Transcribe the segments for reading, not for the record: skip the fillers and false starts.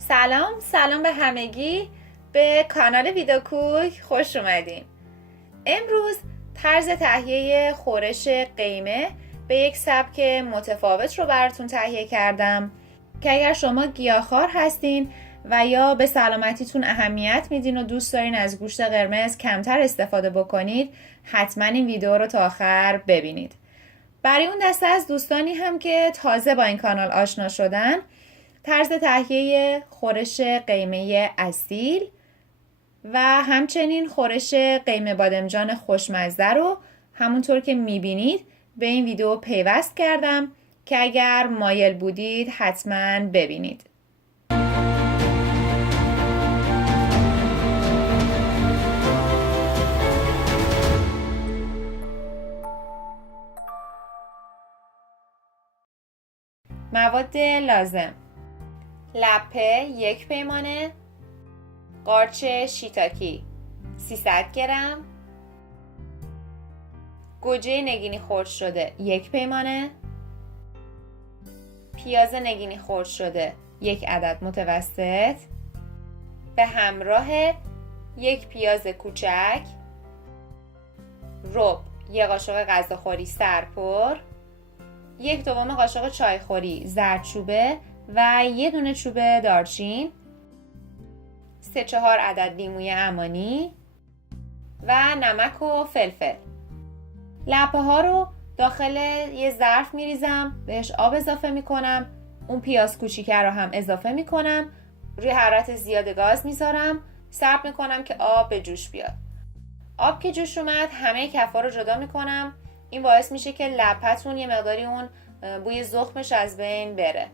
سلام به همگی، به کانال ویدوکوک خوش اومدین. امروز طرز تهیه خورش قیمه به یک سبک متفاوت رو براتون تهیه کردم که اگر شما گیاهخوار هستین و یا به سلامتیتون اهمیت میدین و دوست دارین از گوشت قرمز کمتر استفاده بکنید، حتما این ویدیو رو تا آخر ببینید. برای اون دسته از دوستانی هم که تازه با این کانال آشنا شدن، طرز تهیه خورش قیمه اصیل و همچنین خورش قیمه بادمجان خوشمزه رو همونطور که میبینید به این ویدیو پیوست کردم که اگر مایل بودید حتما ببینید. مواد لازم: لپه 1 پیمانه، قارچ شیتاکی 300 گرم، گوجه نگینی خرد شده 1 پیمانه، پیاز نگینی خرد شده 1 عدد متوسط به همراه 1 پیاز کوچک، رب 1 قاشق غذاخوری سرپر، 1/2 قاشق چایخوری زردچوبه و 1 دونه چوب دارچین، 3-4 عدد لیموی عمانی و نمک و فلفل. لپه ها رو داخل یه ظرف میریزم، بهش آب اضافه میکنم، اون پیاز کوچیکه رو هم اضافه میکنم، روی حرارت زیاد گاز میذارم، صبر میکنم که آب به جوش بیاد. آب که جوش اومد همه کفا رو جدا میکنم. این باعث میشه که لپتون یه مقداری اون بوی زخمش از بین بره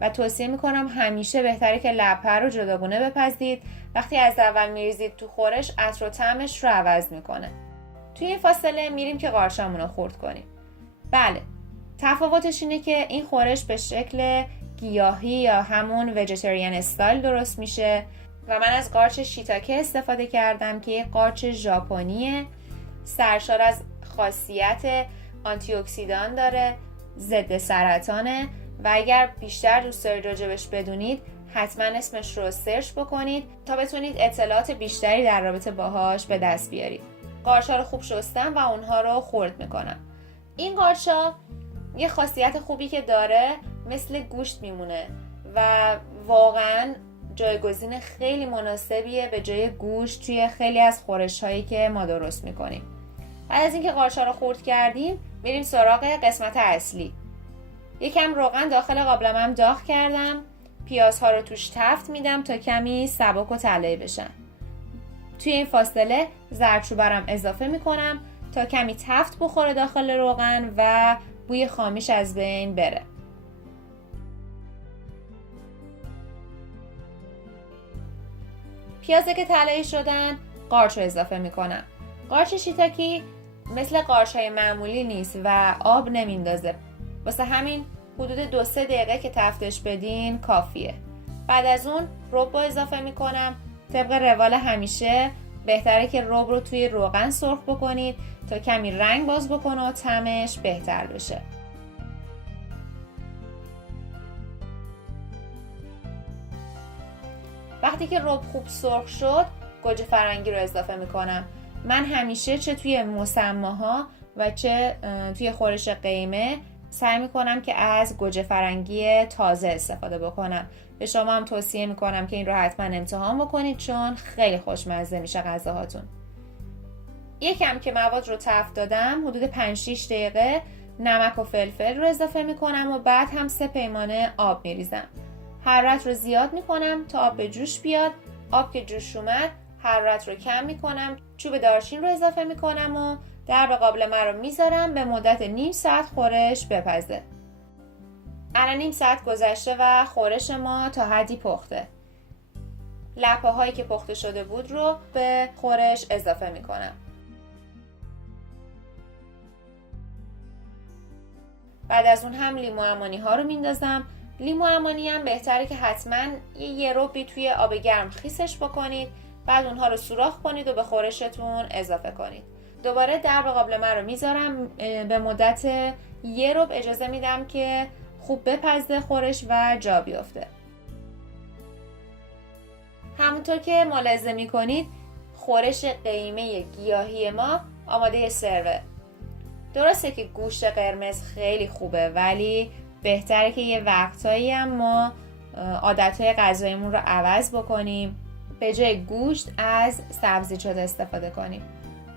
و توصیه میکنم همیشه بهتره که لپه رو جداگونه بپزید. وقتی از اول میریزید تو خورش عطر و طعمش رو عوض میکنه. توی این فاصله میریم که قارچمون رو خرد کنیم. بله، تفاوتش اینه که این خورش به شکل گیاهی یا همون ویجیتریان استایل درست میشه و من از قارچ شیتاکه استفاده کردم که یک قارچ ژاپنیه، سرشار از خاصیت آنتی اکسیدان داره، ضد سرطانه و اگر بیشتر دوست دارید راجبش بدونید حتما اسمش رو سرچ بکنید تا بتونید اطلاعات بیشتری در رابطه باهاش به دست بیارید. قارچ‌ها رو خوب شستم و اونها رو خرد میکنم. این قارچ‌ها یه خاصیت خوبی که داره مثل گوشت میمونه و واقعا جایگزین خیلی مناسبیه به جای گوشت توی خیلی از خورش‌هایی که ما درست میکنیم. بعد از اینکه قارچ‌ها رو خرد کردیم میریم سراغ قسمت اصلی. یکم روغن داخل قابلمم داغ کردم، پیازها رو توش تفت میدم تا کمی سبک و طلایی بشن. توی این فاصله زردچوبرم اضافه میکنم تا کمی تفت بخوره داخل روغن و بوی خامیش از بین بره. پیازه که طلایی شدن قارچ رو اضافه میکنم. قارچ شیتاکی مثل قارچ‌های معمولی نیست و آب نمیندازه، واسه همین حدود 2-3 دقیقه که تفتش بدین کافیه. بعد از اون رب رو اضافه میکنم. طبق روال همیشه بهتره که رب رو توی روغن سرخ بکنید تا کمی رنگ باز بکنه و طعمش بهتر بشه. وقتی که رب خوب سرخ شد گوجه فرنگی رو اضافه میکنم. من همیشه چه توی مسماها و چه توی خورش قیمه سعی میکنم که از گوجه فرنگی تازه استفاده بکنم. به شما هم توصیه میکنم که این رو حتما امتحان بکنید چون خیلی خوشمزه میشه غذاهاتون. یکم که مواد رو تفت دادم حدود 5-6 دقیقه نمک و فلفل رو اضافه میکنم و بعد هم 3 پیمانه آب میریزم. حرارت رو زیاد میکنم تا آب به جوش بیاد. آب که جوش اومد حرارت رو کم میکنم، چوب دارچین رو اضافه میکنم و درب قابلمه رو میذارم به مدت نیم ساعت خورش بپزه. الان نیم ساعت گذشته و خورش ما تا حدی پخته. لپه هایی که پخته شده بود رو به خورش اضافه میکنم. بعد از اون هم لیمو عمانی ها رو میندازم. لیمو عمانی هم بهتره که حتما یه ربی توی آب گرم خیسش بکنید، بعد اونها رو سوراخ کنید و به خورشتون اضافه کنید. دوباره درب قابلمه رو میذارم، به مدت 1 ربع اجازه میدم که خوب بپزه خورش و جا بیفته. همونطور که ملاحظه میکنید خورش قیمه گیاهی ما آماده سروه. درسته که گوشت قرمز خیلی خوبه، ولی بهتره که یه وقتایی هم ما عادتهای غذاییمون رو عوض بکنیم، به جای گوشت از سبزیجات استفاده کنیم.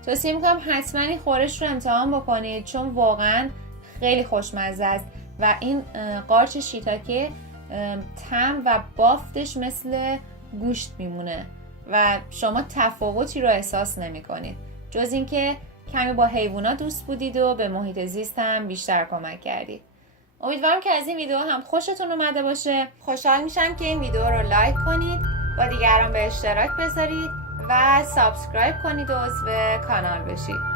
توصیه میکنم حتما این خورش رو امتحان بکنید، چون واقعا خیلی خوشمزه است و این قارچ شیتاکه طعم و بافتش مثل گوشت میمونه و شما تفاوتی رو احساس نمی کنید، جز اینکه کمی با حیوانات دوست بودید و به محیط زیست هم بیشتر کمک کردید. امیدوارم که از این ویدیو هم خوشتون اومده باشه. خوشحال میشم که این ویدیو رو لایک کنید، با دیگران به اشتراک بذارید و سابسکرایب کنید و عضو کانال بشید.